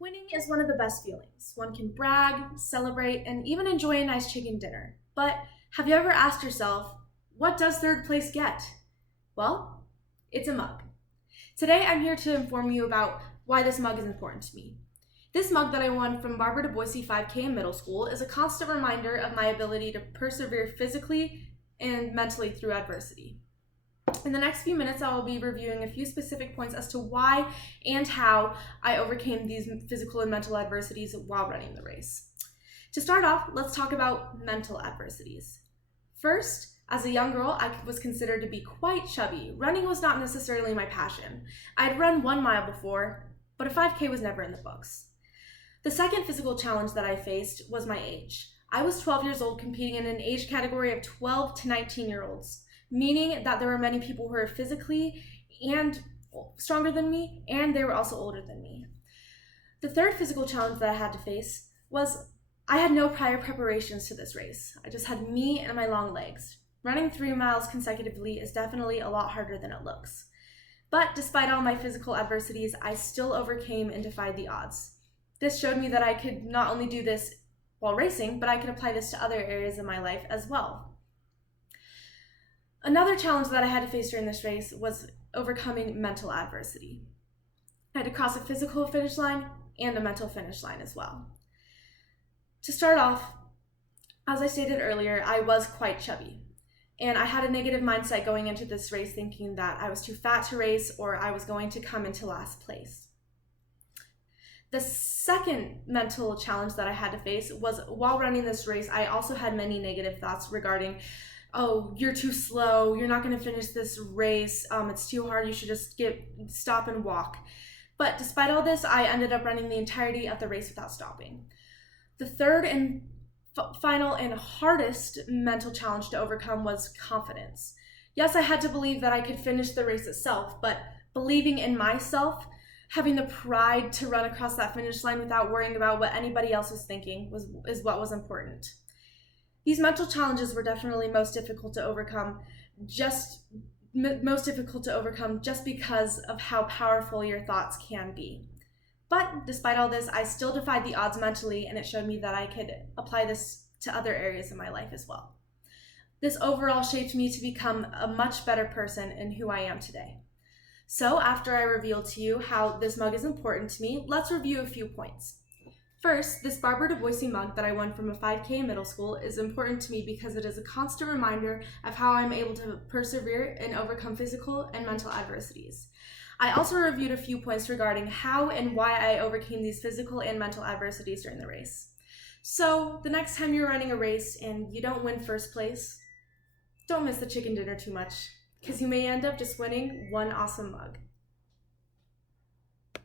Winning is one of the best feelings. One can brag, celebrate, and even enjoy a nice chicken dinner. But have you ever asked yourself, what does third place get? Well, it's a mug. Today I'm here to inform you about why this mug is important to me. This mug that I won from Barber to Boise 5K in middle school is a constant reminder of my ability to persevere physically and mentally through adversity. In the next few minutes, I will be reviewing a few specific points as to why and how I overcame these physical and mental adversities while running the race. To start off, let's talk about mental adversities. First, as a young girl, I was considered to be quite chubby. Running was not necessarily my passion. I'd run 1 mile before, but a 5K was never in the books. The second physical challenge that I faced was my age. I was 12 years old competing in an age category of 12 to 19-year-olds. Meaning that there were many people who were physically and stronger than me, and they were also older than me. The third physical challenge that I had to face was I had no prior preparations to this race. I just had me and my long legs. Running 3 miles consecutively is definitely a lot harder than it looks. But despite all my physical adversities, I still overcame and defied the odds. This showed me that I could not only do this while racing, but I could apply this to other areas of my life as well. Another challenge that I had to face during this race was overcoming mental adversity. I had to cross a physical finish line and a mental finish line as well. To start off, as I stated earlier, I was quite chubby, and I had a negative mindset going into this race thinking that I was too fat to race or I was going to come into last place. The second mental challenge that I had to face was while running this race, I also had many negative thoughts regarding oh, you're too slow, you're not going to finish this race, it's too hard, you should just stop and walk. But despite all this, I ended up running the entirety of the race without stopping. The third and final and hardest mental challenge to overcome was confidence. Yes, I had to believe that I could finish the race itself, but believing in myself, having the pride to run across that finish line without worrying about what anybody else was thinking is what was important. These mental challenges were definitely most difficult to overcome just because of how powerful your thoughts can be. But despite all this, I still defied the odds mentally, and it showed me that I could apply this to other areas of my life as well. This overall shaped me to become a much better person in who I am today. So after I revealed to you how this mug is important to me, let's review a few points. First, this Barber to Boise mug that I won from a 5K in middle school is important to me because it is a constant reminder of how I'm able to persevere and overcome physical and mental adversities. I also reviewed a few points regarding how and why I overcame these physical and mental adversities during the race. So, the next time you're running a race and you don't win first place, don't miss the chicken dinner too much, because you may end up just winning one awesome mug.